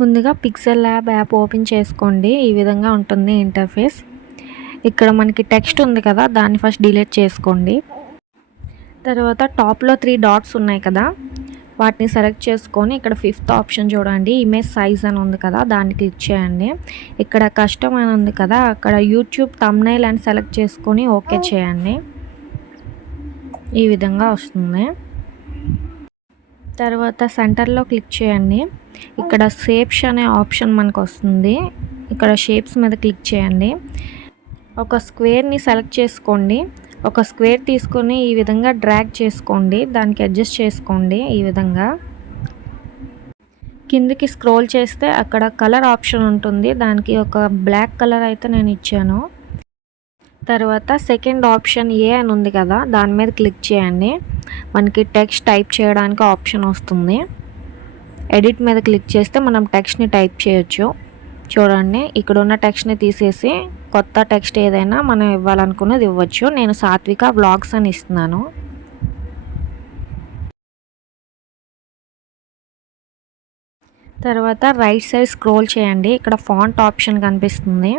ముందుగా pixel lab app open చేసుకోండి. ఈ విధంగా ఉంటుంది ఇంటర్ఫేస్. ఇక్కడ మనకి టెక్స్ట్ ఉంది కదా, దాన్ని ఫస్ట్ డిలీట్ చేసుకోండి. తర్వాత టాప్లో 3 డాట్స్ ఉన్నాయి కదా, వాటిని సెలెక్ట్ చేసుకొని ఇక్కడ 5th ఆప్షన్ చూడండి, ఇమేజ్ సైజ్ అని ఉంది కదా, దాన్ని క్లిక్ చేయండి. ఇక్కడ కస్టమ్ అని ఉంది కదా, అక్కడ యూట్యూబ్ థంబ్నెయిల్ అని సెలెక్ట్ చేసుకొని ఓకే చేయండి. ఈ విధంగా వస్తుంది. తర్వాత సెంటర్లో క్లిక్ చేయండి. ఇక్కడ షేప్స్ అనే ఆప్షన్ మనకు వస్తుంది. ఇక్కడ షేప్స్ మీద క్లిక్ చేయండి. ఒక స్క్వేర్ని సెలెక్ట్ చేసుకోండి. ఒక స్క్వేర్ తీసుకొని ఈ విధంగా డ్రాగ్ చేసుకోండి, దానికి అడ్జస్ట్ చేసుకోండి. ఈ విధంగా కిందికి స్క్రోల్ చేస్తే అక్కడ కలర్ ఆప్షన్ ఉంటుంది, దానికి ఒక బ్లాక్ కలర్ అయితే నేను ఇచ్చాను. తర్వాత సెకండ్ ఆప్షన్ ఏ అని ఉంది కదా, దాని మీద క్లిక్ చేయండి. మనకి టెక్స్ట్ టైప్ చేయడానికి ఆప్షన్ వస్తుంది. ఎడిట్ మీద క్లిక్ చేస్తే మనం టెక్స్ట్ని టైప్ చేయొచ్చు. చూడండి, ఇక్కడ ఉన్న టెక్స్ట్ని తీసేసి కొత్త టెక్స్ట్ ఏదైనా మనం ఇవ్వాలనుకున్నది ఇవ్వచ్చు. నేను సాత్విక వ్లాగ్స్ అని ఇస్తున్నాను. తర్వాత రైట్ సైడ్ స్క్రోల్ చేయండి. ఇక్కడ ఫాంట్ ఆప్షన్ కనిపిస్తుంది.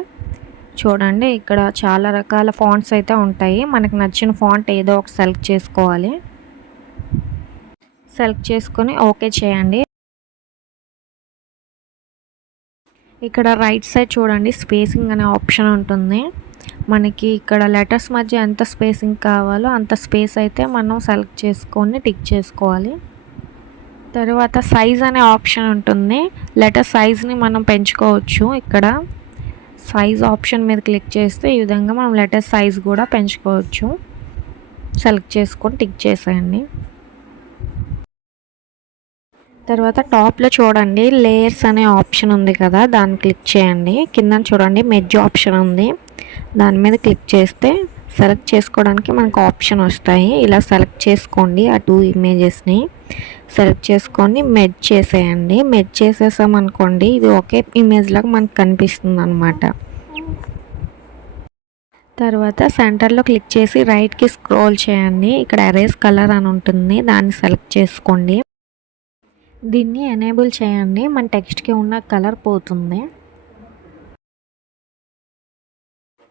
చూడండి, ఇక్కడ చాలా రకాల ఫాంట్స్ అయితే ఉంటాయి. మనకు నచ్చిన ఫాంట్ ఏదో ఒక సెలెక్ట్ చేసుకోవాలి. సెలెక్ట్ చేసుకొని ఓకే చేయండి. ఇక్కడ రైట్ సైడ్ చూడండి, స్పేసింగ్ అనే ఆప్షన్ ఉంటుంది. మనకి ఇక్కడ లెటర్స్ మధ్య ఎంత స్పేసింగ్ కావాలో అంత స్పేస్ అయితే మనం సెలెక్ట్ చేసుకొని టిక్ చేసుకోవాలి. తర్వాత సైజ్ అనే ఆప్షన్ ఉంటుంది. లెటర్ సైజ్ని మనం పెంచుకోవచ్చు. ఇక్కడ సైజ్ ఆప్షన్ మీద క్లిక్ చేస్తే ఈ విధంగా మనం లెటర్ సైజ్ కూడా పెంచుకోవచ్చు. సెలెక్ట్ చేసుకొని టిక్ చేసేయండి. తర్వాత టాప్లో చూడండి, లేయర్స్ అనే ఆప్షన్ ఉంది కదా, దాన్ని క్లిక్ చేయండి. కింద చూడండి మెర్జ్ ఆప్షన్ ఉంది, దాని మీద క్లిక్ చేస్తే సెలెక్ట్ చేసుకోవడానికి మనకు ఆప్షన్ వస్తాయి. ఇలా సెలెక్ట్ చేసుకోండి. ఆ 2 ఇమేజెస్ని సెలెక్ట్ చేసుకొని మెర్జ్ చేసేయండి. మెర్జ్ చేసేసామనుకోండి, ఇది ఒకే ఇమేజ్ లాగా మనకు కనిపిస్తుంది అన్నమాట. తర్వాత సెంటర్లో క్లిక్ చేసి రైట్కి స్క్రోల్ చేయండి. ఇక్కడ ఎరేజ్ కలర్ అని ఉంటుంది, దాన్ని సెలెక్ట్ చేసుకోండి. దీన్ని ఎనేబుల్ చేయండి, మన టెక్స్ట్కి ఉన్న కలర్ పోతుంది.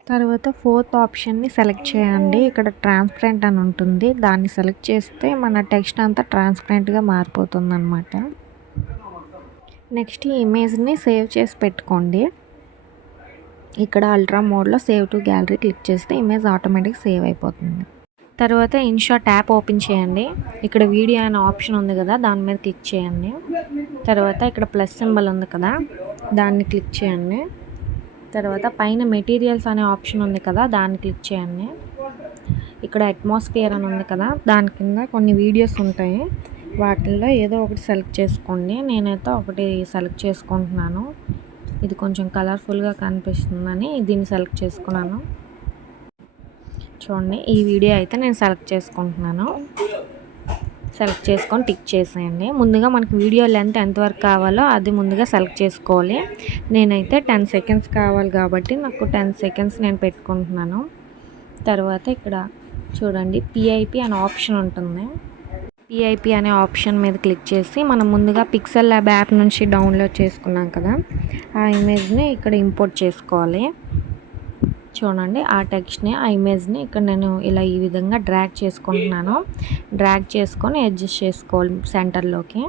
తర్వాత 4th ఆప్షన్ని సెలెక్ట్ చేయండి. ఇక్కడ ట్రాన్స్పరెంట్ అని ఉంటుంది, దాన్ని సెలెక్ట్ చేస్తే మన టెక్స్ట్ అంతా ట్రాన్స్పరెంట్గా మారిపోతుంది అన్నమాట. నెక్స్ట్ ఈ ఇమేజ్ని సేవ్ చేసి పెట్టుకోండి. ఇక్కడ అల్ట్రా మోడ్లో సేవ్ టు గ్యాలరీ క్లిక్ చేస్తే ఇమేజ్ ఆటోమేటిక్ సేవ్ అయిపోతుంది. తర్వాత ఇన్షాట్ యాప్ ఓపెన్ చేయండి. ఇక్కడ వీడియో అనే ఆప్షన్ ఉంది కదా, దాని మీద క్లిక్ చేయండి. తర్వాత ఇక్కడ ప్లస్ సింబల్ ఉంది కదా, దాన్ని క్లిక్ చేయండి. తర్వాత పైన మెటీరియల్స్ అనే ఆప్షన్ ఉంది కదా, దాన్ని క్లిక్ చేయండి. ఇక్కడ అట్మాస్ఫియర్ అని ఉంది కదా, దాని కింద కొన్ని వీడియోస్ ఉంటాయి, వాటిల్లో ఏదో ఒకటి సెలెక్ట్ చేసుకోండి. నేనైతే ఒకటి సెలెక్ట్ చేసుకుంటున్నాను. ఇది కొంచెం కలర్ఫుల్గా కనిపిస్తుందని దీన్ని సెలెక్ట్ చేసుకున్నాను. చూడండి, ఈ వీడియో అయితే నేను సెలెక్ట్ చేసుకుంటున్నాను. సెలెక్ట్ చేసుకొని టిక్ చేసేయండి. ముందుగా మనకు వీడియో లెంత్ ఎంతవరకు కావాలో అది ముందుగా సెలెక్ట్ చేసుకోవాలి. నేనైతే 10 సెకండ్స్ కావాలి కాబట్టి నాకు 10 సెకండ్స్ నేను పెట్టుకుంటున్నాను. తర్వాత ఇక్కడ చూడండి, పిఐపి అనే ఆప్షన్ ఉంటుంది. పిఐపి అనే ఆప్షన్ మీద క్లిక్ చేసి మనం ముందుగా పిక్సెల్ ల్యాబ్ యాప్ నుంచి డౌన్లోడ్ చేసుకున్నాం కదా, ఆ ఇమేజ్ని ఇక్కడ ఇంపోర్ట్ చేసుకోవాలి. చూడండి, ఆ టెక్స్ట్ని, ఆ ఇమేజ్ని ఇక్కడ నేను ఇలా ఈ విధంగా డ్రాగ్ చేసుకుంటున్నాను. డ్రాగ్ చేసుకొని అడ్జస్ట్ చేసుకోవాలి సెంటర్లోకి.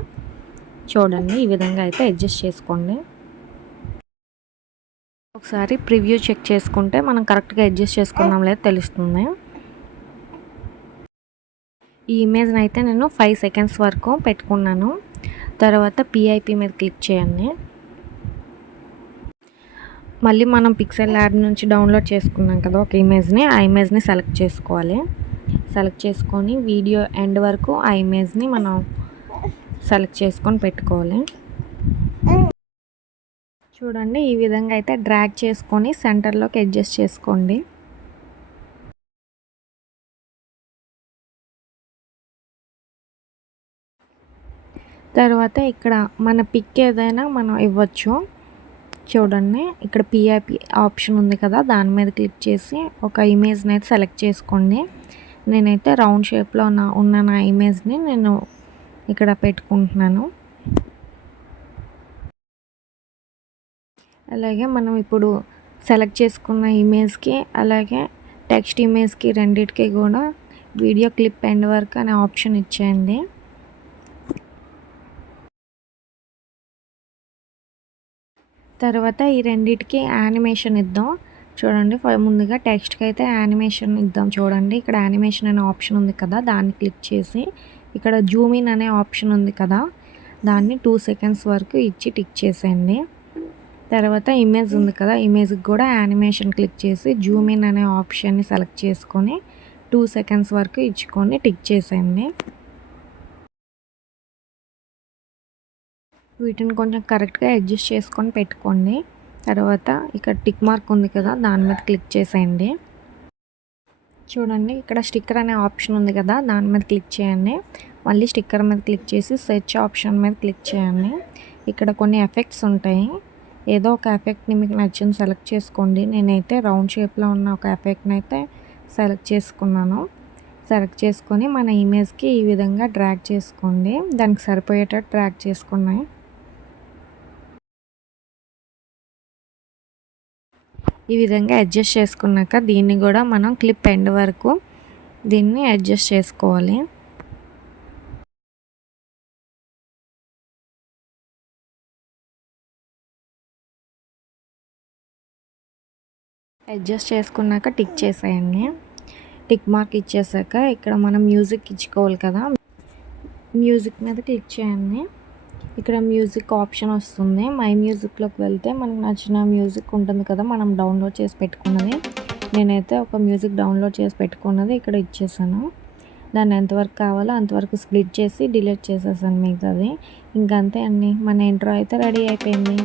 చూడండి, ఈ విధంగా అయితే అడ్జస్ట్ చేసుకోండి. ఒకసారి ప్రివ్యూ చెక్ చేసుకుంటే మనం కరెక్ట్గా అడ్జస్ట్ చేసుకున్నాం లేదు తెలుస్తుంది. ఈ ఇమేజ్ని అయితే నేను 5 సెకండ్స్ వరకు పెట్టుకున్నాను. తర్వాత పిఐపి మీద క్లిక్ చేయండి. మళ్ళీ మనం పిక్సెల్ ల్యాబ్ నుంచి డౌన్లోడ్ చేసుకున్నాం కదా ఒక ఇమేజ్ని, ఆ ఇమేజ్ని సెలెక్ట్ చేసుకోవాలి. సెలెక్ట్ చేసుకొని వీడియో ఎండ్ వరకు ఆ ఇమేజ్ని మనం సెలెక్ట్ చేసుకొని పెట్టుకోవాలి. చూడండి, ఈ విధంగా అయితే డ్రాగ్ చేసుకొని సెంటర్లోకి అడ్జస్ట్ చేసుకోండి. తర్వాత ఇక్కడ మన పిక్ ఏదైనా మనం ఇవ్వచ్చు. చూడండి, ఇక్కడ పిఐపి ఆప్షన్ ఉంది కదా, దాని మీద క్లిక్ చేసి ఒక ఇమేజ్ని అయితే సెలెక్ట్ చేసుకోండి. నేనైతే రౌండ్ షేప్లో ఉన్న నా ఇమేజ్ని నేను ఇక్కడ పెట్టుకుంటున్నాను. అలాగే మనం ఇప్పుడు సెలెక్ట్ చేసుకున్న ఇమేజ్కి అలాగే టెక్స్ట్ ఇమేజ్కి రెండిటికి కూడా వీడియో క్లిప్ ఎండ్ వరకు అనే ఆప్షన్ ఇచ్చేయండి. తర్వాత ఈ రెండిటికి యానిమేషన్ ఇద్దాం. చూడండి ముందుగా టెక్స్ట్కి అయితే యానిమేషన్ ఇద్దాం. చూడండి ఇక్కడ యానిమేషన్ అనే ఆప్షన్ ఉంది కదా, దాన్ని క్లిక్ చేసి ఇక్కడ జూమ్ ఇన్ అనే ఆప్షన్ ఉంది కదా, దాన్ని 2 సెకండ్స్ వరకు ఇచ్చి టిక్ చేసేయండి. తర్వాత ఇమేజ్ ఉంది కదా, ఇమేజ్కి కూడా యానిమేషన్ క్లిక్ చేసి జూమ్ ఇన్ అనే ఆప్షన్ని సెలెక్ట్ చేసుకొని 2 సెకండ్స్ వరకు ఇచ్చుకొని టిక్ చేసేయండి. వీటిని కొంచెం కరెక్ట్గా అడ్జస్ట్ చేసుకొని పెట్టుకోండి. తర్వాత ఇక్కడ టిక్ మార్క్ ఉంది కదా, దాని మీద క్లిక్ చేసేయండి. చూడండి ఇక్కడ స్టిక్కర్ అనే ఆప్షన్ ఉంది కదా, దాని మీద క్లిక్ చేయండి. మళ్ళీ స్టిక్కర్ మీద క్లిక్ చేసి సెర్చ్ ఆప్షన్ మీద క్లిక్ చేయండి. ఇక్కడ కొన్ని ఎఫెక్ట్స్ ఉంటాయి, ఏదో ఒక ఎఫెక్ట్ని మీకు నచ్చింది సెలెక్ట్ చేసుకోండి. నేనైతే రౌండ్ షేప్లో ఉన్న ఒక ఎఫెక్ట్ని అయితే సెలెక్ట్ చేసుకున్నాను. సెలెక్ట్ చేసుకొని మన ఇమేజ్కి ఈ విధంగా డ్రాగ్ చేసుకోండి. దానికి సరిపోయేటట్టు డ్రాగ్ చేసుకున్నాయి. ఈ విధంగా అడ్జస్ట్ చేసుకున్నాక దీన్ని కూడా మనం క్లిప్ ఎండ్ వరకు దీన్ని అడ్జస్ట్ చేసుకోవాలి. అడ్జస్ట్ చేసుకున్నాక టిక్ చేసేయండి. టిక్ మార్క్ ఇచ్చేసాక ఇక్కడ మనం మ్యూజిక్ ఇచ్చుకోవాలి కదా, మ్యూజిక్ మీద క్లిక్ చేయండి. ఇక్కడ మ్యూజిక్ ఆప్షన్ వస్తుంది. మై మ్యూజిక్లోకి వెళ్తే మనకు నచ్చిన మ్యూజిక్ ఉంటుంది కదా, మనం డౌన్లోడ్ చేసి పెట్టుకున్నది. నేనైతే ఒక మ్యూజిక్ డౌన్లోడ్ చేసి పెట్టుకున్నది ఇక్కడ ఇచ్చేసాను. దాన్ని ఎంతవరకు కావాలో అంతవరకు స్ప్లిట్ చేసి డిలీట్ చేసేసాను మిగతాది. ఇంకంతే అండి, మన ఇంట్రో అయితే రెడీ అయిపోయింది.